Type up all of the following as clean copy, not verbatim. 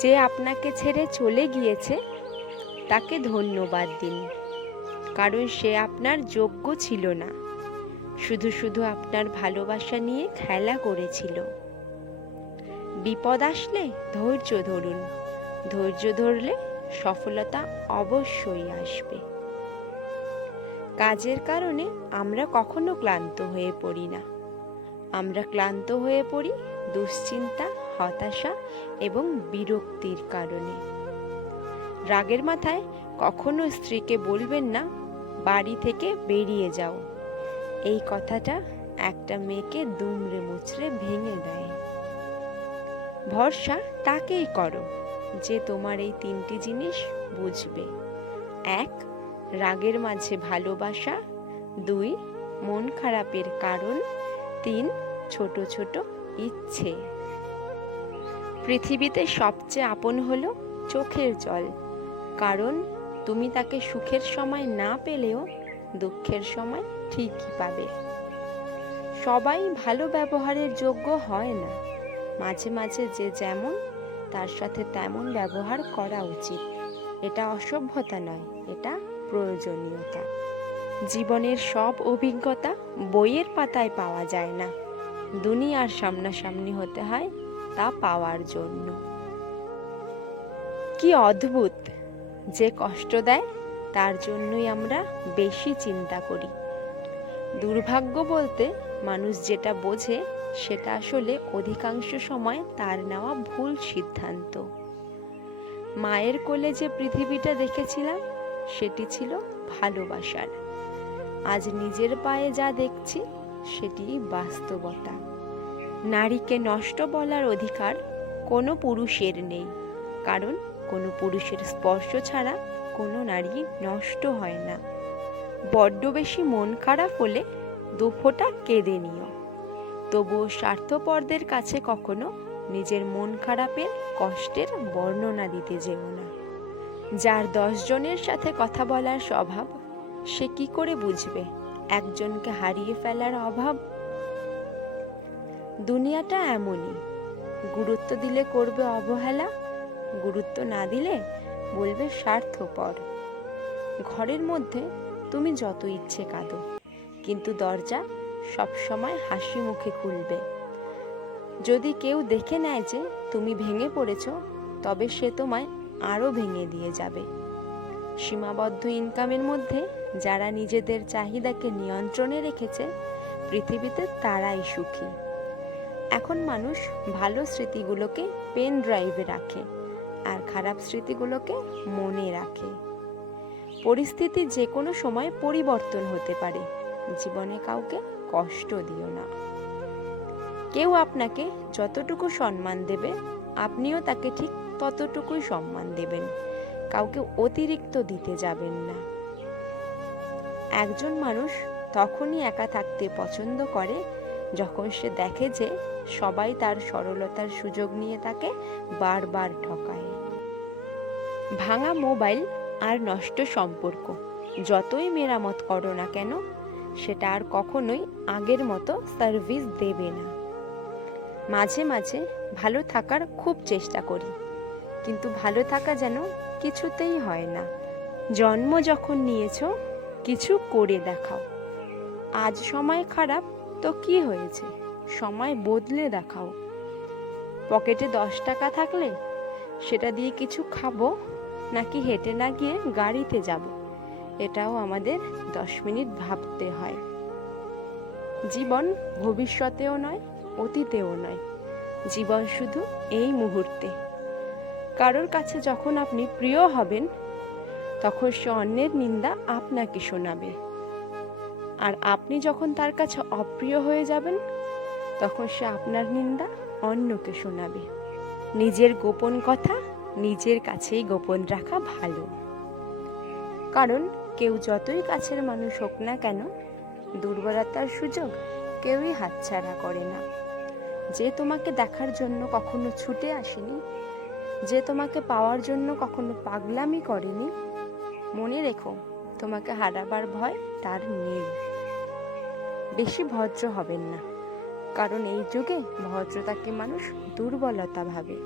যে আপনাকে ছেড়ে চলে গিয়েছে তাকে ধন্যবাদ দিন, কারণ সে আপনার যোগ্য ছিল না, শুধু শুধু আপনার ভালোবাসা নিয়ে খেলা করেছিল। বিপদ আসলে ধৈর্য ধরুন, ধৈর্য ধরলে সফলতা অবশ্যই আসবে। কাজের কারণে আমরা কখনো ক্লান্ত হয়ে পড়ি না, আমরা ক্লান্ত হয়ে পড়ি দুশ্চিন্তা, হতাশা এবং বিরক্তির কারণে। রাগের মাথায় কখনো স্ত্রীকে বলবেন না বাড়ি থেকে বেরিয়ে যাও। এই কথাটা একটা মেয়েকে দুমড়ে মুচড়ে ভেঙে দেয়। ভরসা তাকেই করো যে তোমার এই 3টি জিনিস বুঝবে। 1. রাগের মাঝে ভালোবাসা। 2. মন খারাপের কারণ। 3. ছোট ছোট ইচ্ছে। পৃথিবীতে সবচেয়ে আপন হলো চোখের জল, কারণ তুমি তাকে সুখের সময় না পেলেও দুঃখের সময় ঠিকই পাবে। সবাই ভালো ব্যবহারের যোগ্য হয় না, মাঝে মাঝে যে যেমন তার সাথে তেমন ব্যবহার করা উচিত। এটা অসভ্যতা নয়, এটা প্রয়োজনীয়তা। জীবনের সব অভিজ্ঞতা বইয়ের পাতায় পাওয়া যায় না, দুনিয়ার সামনাসামনি হতে হয় তা পাওয়ার জন্য। কি অদ্ভুত, যে কষ্ট দেয় তার জন্যই আমরা বেশি চিন্তা করি। দুর্ভাগ্য বলতে মানুষ যেটা বোঝে সেটা আসলে অধিকাংশ সময় তার নেওয়া ভুল সিদ্ধান্ত। মায়ের কোলে যে পৃথিবীটা দেখেছিলাম সেটি ছিল ভালোবাসার, আজ নিজের পায়ে যা দেখছি সেটি বাস্তবতা। নারীকে নষ্ট বলার অধিকার কোনো পুরুষের নেই, কারণ কোনো পুরুষের স্পর্শ ছাড়া কোনো নারী নষ্ট হয় না। বড্ড বেশি মন খারাপ হলে 2 ফোঁটা কেঁদে নিও, তবুও স্বার্থপরদের কাছে কখনো নিজের মন খারাপের কষ্টের বর্ণনা দিতে যেও না। যার 10 জনের সাথে কথা বলার স্বভাব, সে কি করে বুঝবে একজনকে হারিয়ে ফেলার অভাব? দুনিয়াটা এমনই, গুরুত্ব দিলে করবে অবহেলা, গুরুত্ব না দিলে বলবে স্বার্থপর। ঘরের মধ্যে তুমি যত ইচ্ছে কাঁদো, কিন্তু দরজা সবসময় হাসি মুখে খুলবে। যদি কেউ দেখে নেয় যে তুমি ভেঙে পড়েছ, তবে সে তোমায় আরও ভেঙে দিয়ে যাবে। সীমাবদ্ধ ইনকামের মধ্যে যারা নিজেদের চাহিদাকে নিয়ন্ত্রণে রেখেছে, পৃথিবীতে তারাই সুখী। এখন মানুষ ভালো স্মৃতিগুলোকে পেন ড্রাইভে রাখে আর খারাপ স্মৃতিগুলোকে মনে রাখে। পরিস্থিতি যে কোনো সময় পরিবর্তন হতে পারে, জীবনে কাউকে কষ্ট দিও না। কেউ আপনাকে যতটুকু সম্মান দেবে, আপনিও তাকে ঠিক ততটুকুই সম্মান দেবেন, কাউকে অতিরিক্ত দিতে যাবেন না। একজন মানুষ তখনই একা থাকতে পছন্দ করে যখন সে দেখে যে সবাই তার সরলতার সুযোগ নিয়ে তাকে বারবার ঠকায়। ভাঙা মোবাইল আর নষ্ট সম্পর্ক যতই মেরামত করো না কেন, সেটা আর কখনোই আগের মতো সার্ভিস দেবে না। মাঝে মাঝে ভালো থাকার খুব চেষ্টা করি, কিন্তু ভালো থাকা যেন কিছুতেই হয় না। জন্ম যখন নিয়েছো, কিছু করে দেখাও। আজ সময় খারাপ তো কি হয়েছে, সময় বদলে দেখাও। পকেটে 10 টাকা থাকলে সেটা দিয়ে কিছু খাবো, নাকি হেঁটে না গিয়ে গাড়িতে যাব, এটাও আমাদের 10 মিনিট ভাবতে হয়। জীবন ভবিষ্যতেও নয়, অতীতেও নয়, জীবন শুধু এই মুহূর্তে। কারোর কাছে যখন আপনি প্রিয় হবেন, তখন সে অন্যের নিন্দা আপনাকে শোনাবে, আর আপনি যখন তার কাছে অপ্রিয় হয়ে যাবেন, তখন সে আপনার নিন্দা অন্যকে শোনাবে। নিজের গোপন কথা নিজের কাছেই গোপন রাখা ভালো, কারণ কেউ যতই কাছের মানুষ হোক না কেন, দুর্বলতার সুযোগ কেউই হাতছাড়া করে না। যে তোমাকে দেখার জন্য কখনো ছুটে আসেনি, যে তোমাকে পাওয়ার জন্য কখনো পাগলামি করেনি, মনে রেখো তোমাকে হারাবার ভয় তার নেই। বেশি ভদ্র হবেন না, কারণ এই যুগে ভদ্রতাকে মানুষ দুর্বলতা ভাবে।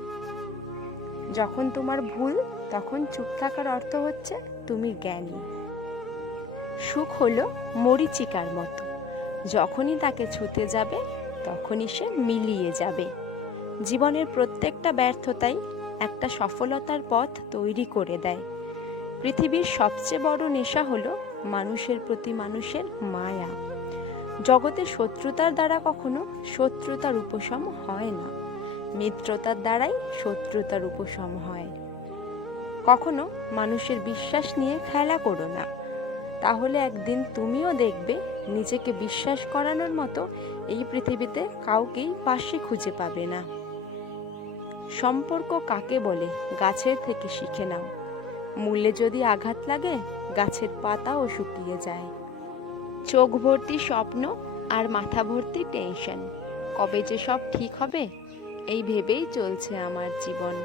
যখন তোমার ভুল, তখন চুপ থাকার অর্থ হচ্ছে তুমি জ্ঞানী। সুখ হলো মরীচিকার মতো, যখনই তাকে ছুঁতে যাবে তখনই সে মিলিয়ে যাবে। জীবনের প্রত্যেকটা ব্যর্থতাই একটা সফলতার পথ তৈরি করে দেয়। পৃথিবীর সবচেয়ে বড় নেশা হলো মানুষের প্রতি মানুষের মায়া। জগতে শত্রুতার দ্বারা কখনো শত্রুতার উপশম হয় না, মিত্রতার দ্বারাই শত্রুতার উপশম হয়। কখনো মানুষের বিশ্বাস নিয়ে খেলা করো না, তাহলে একদিন তুমিও দেখবে নিজেকে বিশ্বাস করানোর মতো এই পৃথিবীতে কাউকেই পাশে খুঁজে পাবে না। সম্পর্ক কাকে বলে গাছের থেকে শিখে নাও। মূলে যদি আঘাত লাগে, গাছের পাতাও শুকিয়ে যায়। চোখ ভর্তি স্বপ্ন আর মাথা ভর্তি টেনশন, কবে যে সব ঠিক হবে এই ভেবেই চলছে আমার জীবন।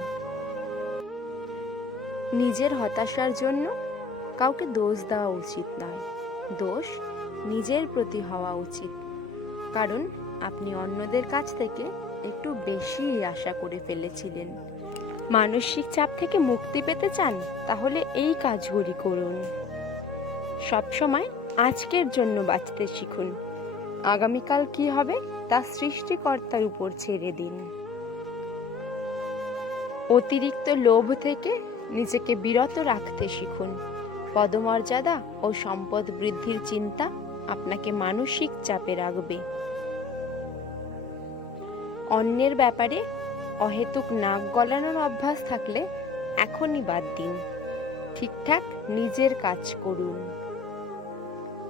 নিজের হতাশার জন্য কাউকে দোষ দেওয়া উচিত নয়, দোষ নিজের প্রতি হওয়া উচিত। কারণ আপনি অন্যদের কাছ থেকে একটু বেশি আশা করে ফেলেছিলেন। মানসিক চাপ থেকে মুক্তি পেতে চান, তাহলে এই কাজগুলি করুন। সবসময় আজকের জন্য বাঁচতে শিখুন। আগামীকাল কি হবে তা সৃষ্টিকর্তার উপর ছেড়ে দিন। অতিরিক্ত লোভ থেকে নিজেকে বিরত রাখতে শিখুন। পদমর্যাদা ও সম্পদ বৃদ্ধির চিন্তা আপনাকে মানসিক চাপে রাখবে। অন্যের ব্যাপারে অহেতুক নাক গলানোর অভ্যাস থাকলে এখনই বাদ দিন। ঠিকঠাক নিজের কাজ করুন।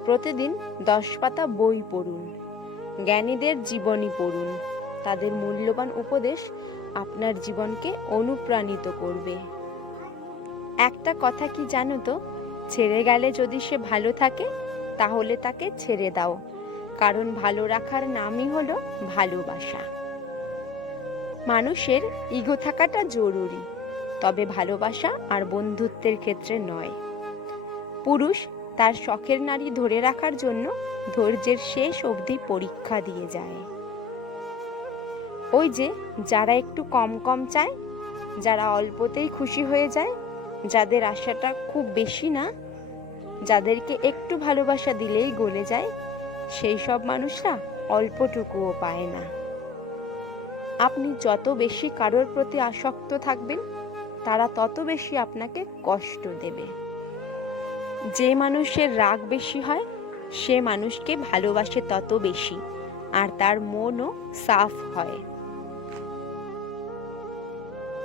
প্রতিদিন 10 পাতা বই পড়ুন। জ্ঞানীদের জীবনী পড়ুন। তাদের মূল্যবান উপদেশ আপনার জীবনকে অনুপ্রাণিত করবে। একটা কথা কি জানো তো, ছেড়ে গেলে যদি সে ভালো থাকে তাহলে তাকে ছেড়ে দাও, কারণ ভালো রাখার নামই হলো ভালোবাসা। মানুষের ইগো থাকাটা জরুরি, তবে ভালোবাসা আর বন্ধুত্বের ক্ষেত্রে নয়। পুরুষ তার শখের নারী ধরে রাখার জন্য ধৈর্যের শেষ অবধি পরীক্ষা দিয়ে যায়। ওই যে যারা একটু কম কম চায়, যারা অল্পতেই খুশি হয়ে যায়, যাদের আশাটা খুব বেশি না, যাদেরকে একটু ভালোবাসা দিলেই গলে যায়, সেই সব মানুষরা অল্পটুকুও পায় না। আপনি যত বেশি কারোর প্রতি আসক্ত থাকবেন, তারা তত বেশি আপনাকে কষ্ট দেবে। যে মানুষের রাগ বেশি হয়, সে মানুষকে ভালোবাসে তত বেশি, আর তার মনও সাফ হয়।